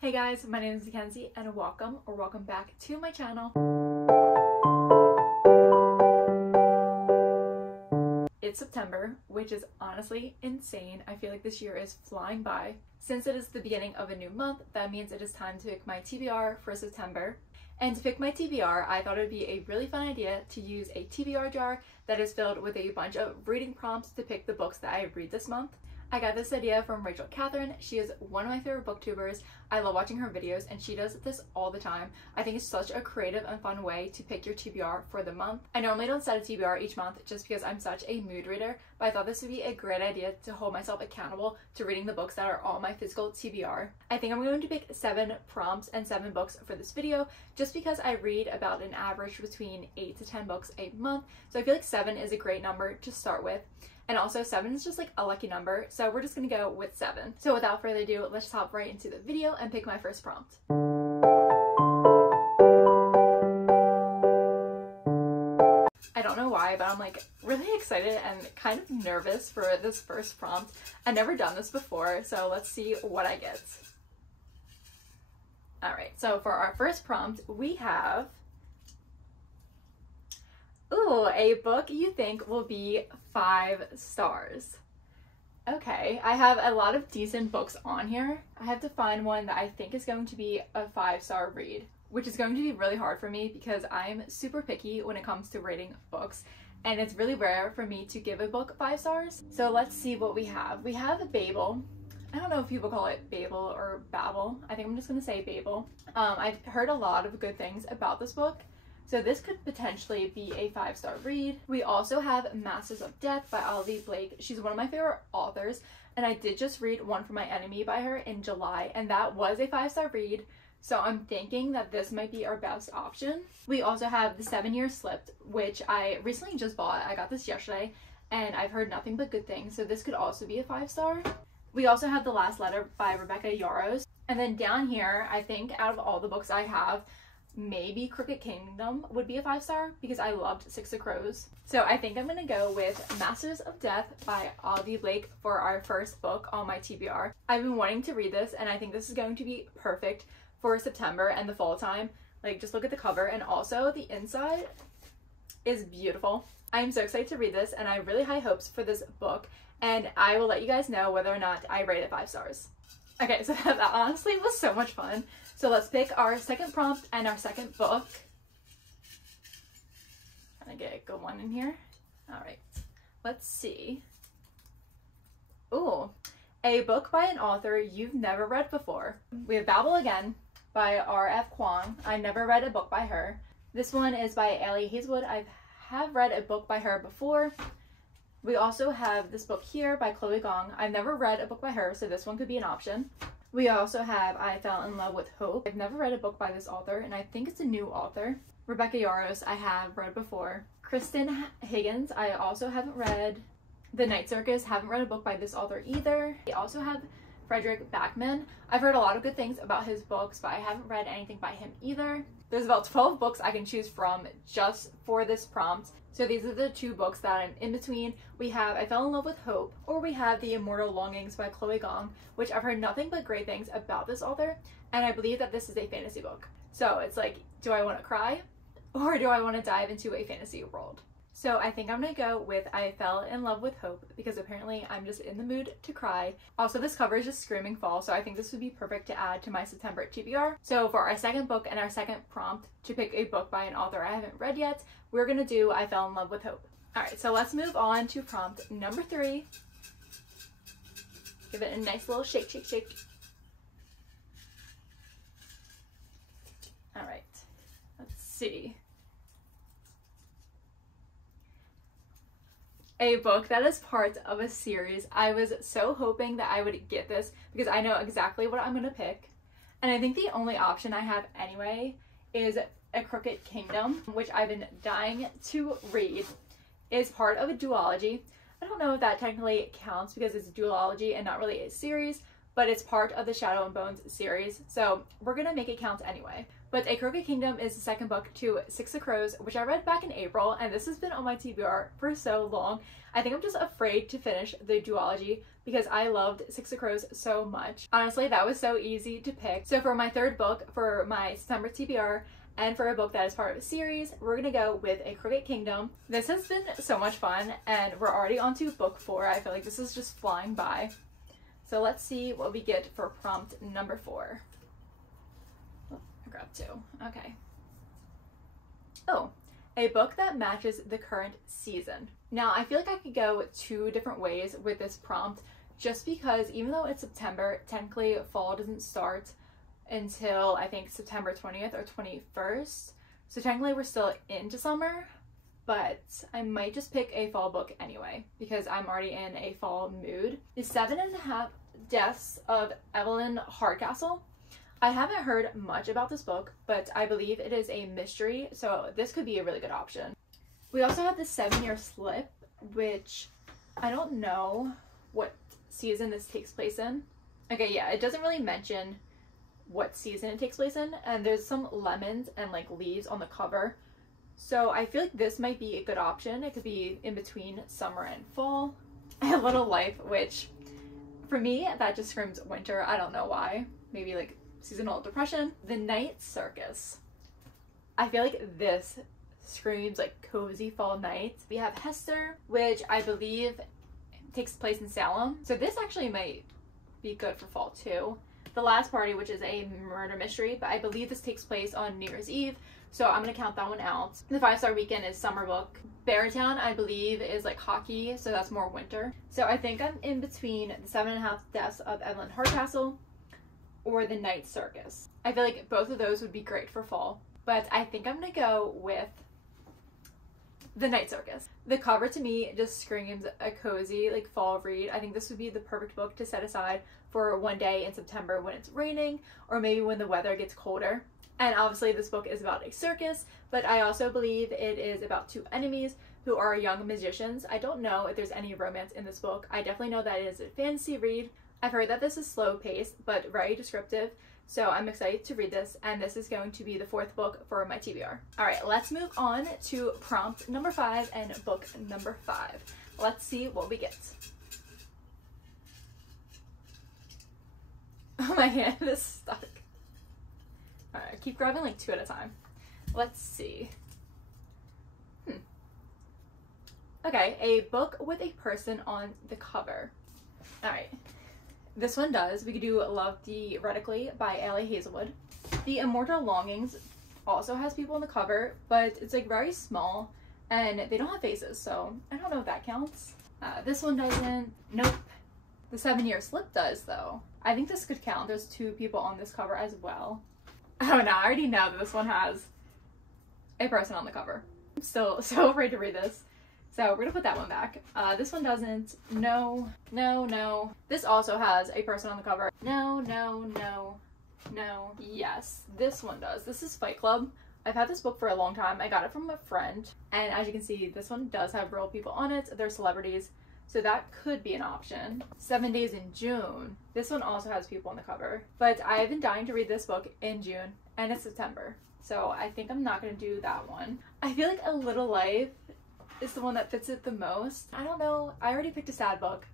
Hey guys, my name is Mackenzie and welcome back to my channel. It's September, which is honestly insane. I feel like this year is flying by. Since it is the beginning of a new month, that means it is time to pick my TBR for September. And to pick my TBR, I thought it would be a really fun idea to use a TBR jar that is filled with a bunch of reading prompts to pick the books that I read this month. I got this idea from Rachel Catherine. She is one of my favorite booktubers. I love watching her videos and she does this all the time. I think it's such a creative and fun way to pick your TBR for the month. I normally don't set a TBR each month just because I'm such a mood reader, but I thought this would be a great idea to hold myself accountable to reading the books that are on my physical TBR. I think I'm going to pick 7 prompts and 7 books for this video just because I read about an average between 8 to 10 books a month, so I feel like 7 is a great number to start with. And also 7 is just like a lucky number, so we're just gonna go with 7. So without further ado, let's just hop right into the video and pick my first prompt. I don't know why, but I'm like really excited and kind of nervous for this first prompt. I've never done this before, so let's see what I get. Alright, so for our first prompt, we have a book you think will be 5 stars. Okay, I have a lot of decent books on here. I have to find one that I think is going to be a 5-star read, which is going to be really hard for me because I'm super picky when it comes to rating books, and it's really rare for me to give a book 5 stars. So let's see what we have. We have Babel. I don't know if people call it Babel or Babel. I think I'm just gonna say Babel. I've heard a lot of good things about this book, so this could potentially be a 5-star read. We also have Masters of Death by Olivia Blake. She's one of my favorite authors, and I did just read One for My Enemy by her in July, and that was a 5-star read, so I'm thinking that this might be our best option. We also have The 7 Years Slipped, which I recently just bought. I got this yesterday, and I've heard nothing but good things, so this could also be a 5-star. We also have The Last Letter by Rebecca Yarros. And then down here, I think out of all the books I have, maybe Crooked Kingdom would be a 5-star because I loved Six of Crows. So I think I'm gonna go with Masters of Death by Olivia Blake for our first book on my TBR. I've been wanting to read this and I think this is going to be perfect for September and the fall time. Like, just look at the cover, and also the inside is beautiful. I am so excited to read this and I have really high hopes for this book, and I will let you guys know whether or not I rate it 5 stars. Okay, so that honestly was so much fun. So let's pick our second prompt and our second book. I'm gonna get a good one in here. All right, let's see. Ooh, a book by an author you've never read before. We have Babel again by R.F. Kuang. I never read a book by her. This one is by Ellie Hazelwood. I have read a book by her before. We also have this book here by Chloe Gong. I've never read a book by her, so this one could be an option. We also have I Fell in Love with Hope. I've never read a book by this author, and I think it's a new author. Rebecca Yarros, I have read before. Kristen Higgins, I also haven't read. The Night Circus, haven't read a book by this author either. We also have Frederick Backman. I've heard a lot of good things about his books, but I haven't read anything by him either. There's about 12 books I can choose from just for this prompt. So these are the 2 books that I'm in between. We have I Fell in Love with Hope, or we have The Immortal Longings by Chloe Gong, which I've heard nothing but great things about this author, and I believe that this is a fantasy book. So it's like, do I want to cry or do I want to dive into a fantasy world? So I think I'm gonna go with I Fell in Love with Hope because apparently I'm just in the mood to cry. Also, this cover is just screaming fall, so I think this would be perfect to add to my September TBR. So for our second book and our second prompt to pick a book by an author I haven't read yet, we're gonna do I Fell in Love with Hope. Alright, so let's move on to prompt number 3. Give it a nice little shake, shake, shake. Alright, let's see. A book that is part of a series. I was so hoping that I would get this because I know exactly what I'm gonna pick. And I think the only option I have anyway is A Crooked Kingdom, which I've been dying to read. It's part of a duology. I don't know if that technically counts because it's a duology and not really a series, but it's part of the Shadow and Bones series, so we're gonna make it count anyway. But A Crooked Kingdom is the second book to Six of Crows, which I read back in April, and this has been on my TBR for so long. I think I'm just afraid to finish the duology because I loved Six of Crows so much. Honestly, that was so easy to pick. So for my third book for my September TBR, and for a book that is part of a series, we're gonna go with A Crooked Kingdom. This has been so much fun, and we're already on to book 4. I feel like this is just flying by. So let's see what we get for prompt number 4. Oh, I grabbed 2. Okay. Oh, a book that matches the current season. Now, I feel like I could go 2 different ways with this prompt, just because even though it's September, technically fall doesn't start until I think September 20th or 21st. So technically we're still into summer, but I might just pick a fall book anyway because I'm already in a fall mood. The 7.5 Deaths of Evelyn Hardcastle. I haven't heard much about this book, but I believe it is a mystery, so this could be a really good option. We also have the 7-Year Slip, which I don't know what season this takes place in. Okay, yeah, it doesn't really mention what season it takes place in, and there's some lemons and like leaves on the cover, so I feel like this might be a good option. It could be in between summer and fall. A Little Life, which for me that just screams winter. I don't know why. Maybe like seasonal depression. The Night Circus. I feel like this screams like cozy fall nights. We have Hester, which I believe takes place in Salem, so this actually might be good for fall too. The Last Party, which is a murder mystery, but I believe this takes place on New Year's Eve, so I'm gonna count that one out. The 5-Star Weekend is summer book. Barrytown, I believe, is like hockey, so that's more winter. So I think I'm in between the 7.5 Deaths of Evelyn Hardcastle or The Night Circus. I feel like both of those would be great for fall, but I think I'm gonna go with The Night Circus. The cover to me just screams a cozy like fall read. I think this would be the perfect book to set aside for one day in September when it's raining, or maybe when the weather gets colder. And obviously this book is about a circus, but I also believe it is about 2 enemies who are young musicians. I don't know if there's any romance in this book. I definitely know that it is a fantasy read. I've heard that this is slow paced, but very descriptive. So I'm excited to read this, and this is going to be the 4th book for my TBR. All right, let's move on to prompt number 5 and book number 5. Let's see what we get. Oh, my hand is stuck. All right, keep grabbing like 2 at a time. Let's see. Okay, a book with a person on the cover. All right. This one does. We could do Love Theoretically by Allie Hazelwood. The Immortal Longings also has people on the cover, but it's like very small and they don't have faces, so I don't know if that counts. This one doesn't. Nope. The 7-Year Slip does though. I think this could count. There's 2 people on this cover as well. Oh no, I already know that this one has a person on the cover. I'm still so afraid to read this. So we're gonna put that one back. This one doesn't. No, no, no. This also has a person on the cover. No, no, no, no. Yes, this one does. This is Fight Club. I've had this book for a long time. I got it from a friend. And as you can see, this one does have real people on it. They're celebrities. So that could be an option. 7 Days in June. This one also has people on the cover. But I've been dying to read this book in June. And it's September. So I think I'm not gonna do that one. I feel like A Little Life is the one that fits it the most. I don't know. I already picked a sad book,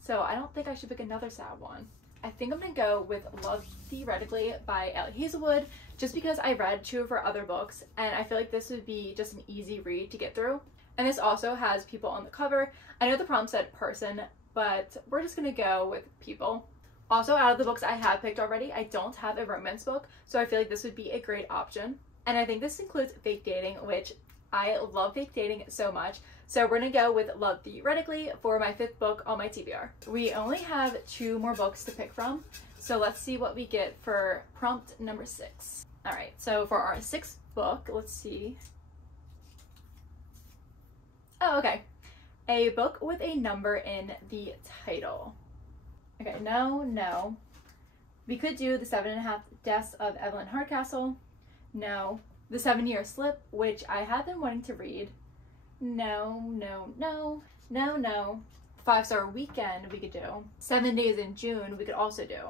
so I don't think I should pick another sad one. I think I'm gonna go with Love Theoretically by Allie Hazelwood, just because I read 2 of her other books, and I feel like this would be just an easy read to get through. And this also has people on the cover. I know the prompt said person, but we're just gonna go with people. Also, out of the books I have picked already, I don't have a romance book, so I feel like this would be a great option. And I think this includes fake dating, which I love fake dating so much. So we're gonna go with Love Theoretically for my 5th book on my TBR. We only have 2 more books to pick from, so let's see what we get for prompt number 6. All right, so for our 6th book, let's see. Oh, okay. A book with a number in the title. Okay, no, no. We could do The 7.5 Deaths of Evelyn Hardcastle. No. The 7-Year Slip, which I have been wanting to read. No, no, no, no, no. 5-star weekend we could do. 7 days in June we could also do.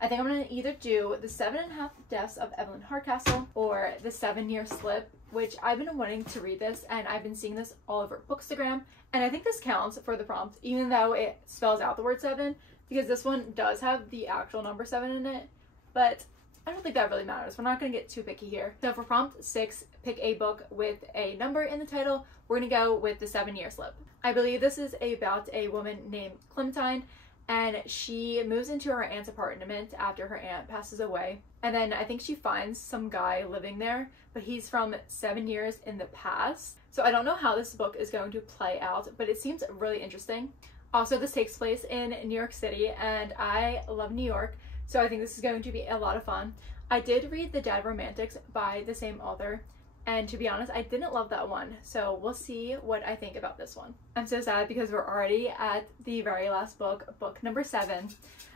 I think I'm gonna either do The 7.5 Deaths of Evelyn Hardcastle or The 7-Year Slip, which I've been wanting to read this and I've been seeing this all over Bookstagram, and I think this counts for the prompt even though it spells out the word 7, because this one does have the actual number 7 in it, but I don't think that really matters. We're not going to get too picky here. So for prompt 6, pick a book with a number in the title. We're going to go with The 7-Year Slip. I believe this is about a woman named Clementine, and she moves into her aunt's apartment after her aunt passes away. And then I think she finds some guy living there, but he's from 7 years in the past. So I don't know how this book is going to play out, but it seems really interesting. Also, this takes place in New York City, and I love New York, so I think this is going to be a lot of fun. I did read The Dead Romantics by the same author, and to be honest, I didn't love that one, so we'll see what I think about this one. I'm so sad because we're already at the very last book, book number 7.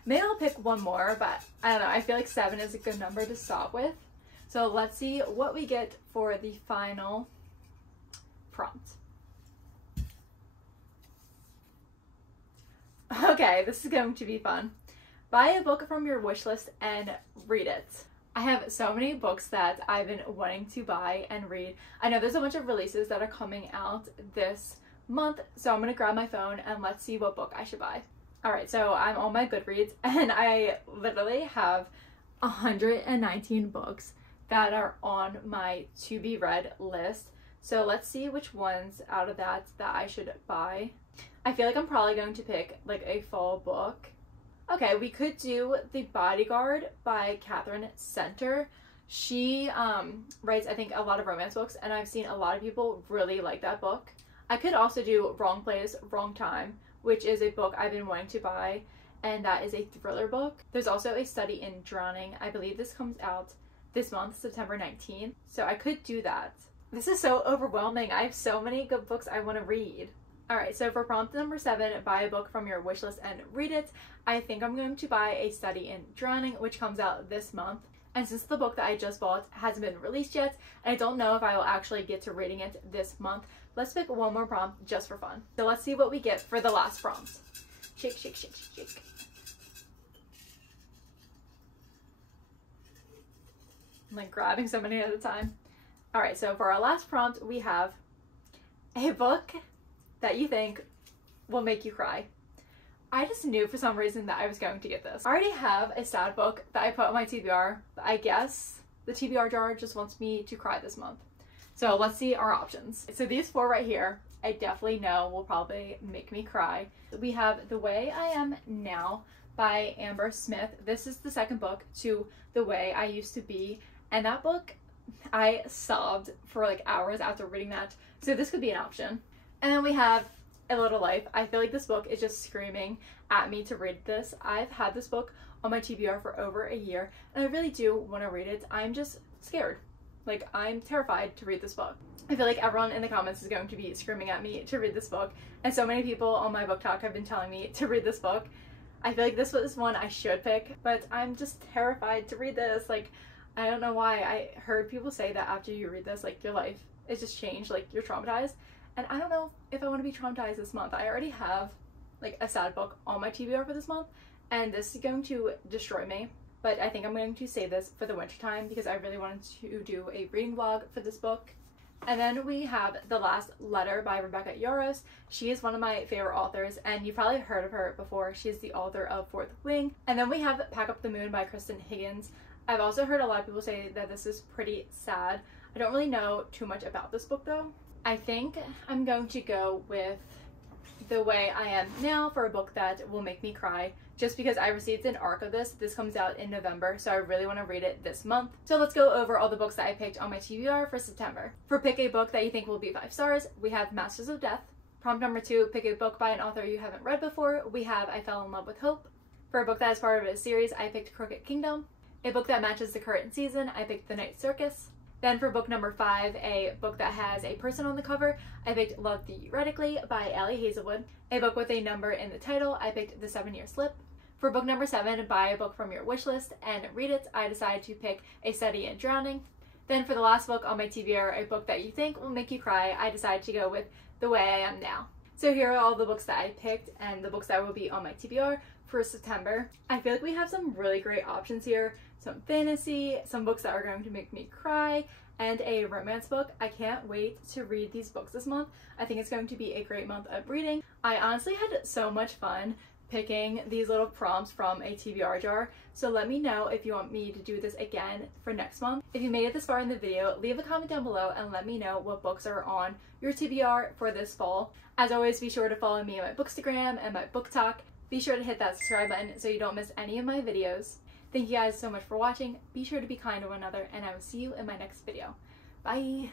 Maybe I'll pick one more, but I don't know, I feel like 7 is a good number to stop with. So let's see what we get for the final prompt. Okay, this is going to be fun. Buy a book from your wish list and read it. I have so many books that I've been wanting to buy and read. I know there's a bunch of releases that are coming out this month, so I'm gonna grab my phone and let's see what book I should buy. Alright, so I'm on my Goodreads and I literally have 119 books that are on my to be read list. So let's see which ones out of that I should buy. I feel like I'm probably going to pick like a fall book. Okay, we could do The Bodyguard by Catherine Center. She writes, I think, a lot of romance books, and I've seen a lot of people really like that book. I could also do Wrong Place, Wrong Time, which is a book I've been wanting to buy, and that is a thriller book. There's also A Study in Drowning. I believe this comes out this month, September 19th, so I could do that. This is so overwhelming. I have so many good books I want to read. Alright, so for prompt number 7, buy a book from your wish list and read it. I think I'm going to buy A Study in Drowning, which comes out this month. And since the book that I just bought hasn't been released yet, and I don't know if I will actually get to reading it this month, let's pick one more prompt just for fun. So let's see what we get for the last prompt. Shake, shake, shake, shake. I'm like grabbing so many at a time. Alright, so for our last prompt, we have a book that you think will make you cry. I just knew for some reason that I was going to get this. I already have a sad book that I put on my TBR, but I guess the TBR jar just wants me to cry this month. So let's see our options. So these 4 right here, I definitely know will probably make me cry. We have The Way I Am Now by Amber Smith. This is the second book to The Way I Used to Be, and that book, I sobbed for like hours after reading that, so this could be an option. And then we have A Little Life. I feel like this book is just screaming at me to read this. I've had this book on my TBR for over a year, and I really do want to read it. I'm just scared. Like, I'm terrified to read this book. I feel like everyone in the comments is going to be screaming at me to read this book, and so many people on my booktok have been telling me to read this book. I feel like this was one I should pick, but I'm just terrified to read this. Like, I don't know why. I heard people say that after you read this, like, your life is just changed, like, you're traumatized. And I don't know if I want to be traumatized this month. I already have like a sad book on my TBR for this month, and this is going to destroy me. But I think I'm going to save this for the winter time because I really wanted to do a reading vlog for this book. And then we have The Last Letter by Rebecca Yarros. She is one of my favorite authors, and you've probably heard of her before. She's the author of Fourth Wing. And then we have Pack Up the Moon by Kristen Higgins. I've also heard a lot of people say that this is pretty sad. I don't really know too much about this book though. I think I'm going to go with The Way I Am Now for a book that will make me cry, just because I received an ARC of this. This comes out in November, so I really want to read it this month. So let's go over all the books that I picked on my TBR for September. For pick a book that you think will be 5 stars, we have Masters of Death. Prompt number 2, pick a book by an author you haven't read before. We have I Fell in Love with Hope. For a book that is part of a series, I picked Crooked Kingdom. A book that matches the current season, I picked The Night Circus. Then for book number 5, a book that has a person on the cover, I picked Love Theoretically by Allie Hazelwood. A book with a number in the title, I picked The 7-Year Slip. For book number 7, buy a book from your wish list and read it, I decided to pick A Study in Drowning. Then for the last book on my TBR, a book that you think will make you cry, I decided to go with The Way I Am Now. So here are all the books that I picked and the books that will be on my TBR for September. I feel like we have some really great options here. Some fantasy, some books that are going to make me cry, and a romance book. I can't wait to read these books this month. I think it's going to be a great month of reading. I honestly had so much fun picking these little prompts from a TBR jar, so let me know if you want me to do this again for next month. If you made it this far in the video, leave a comment down below and let me know what books are on your TBR for this fall. As always, be sure to follow me on my bookstagram and my booktok. Be sure to hit that subscribe button so you don't miss any of my videos. Thank you guys so much for watching. Be sure to be kind to one another, and I will see you in my next video. Bye!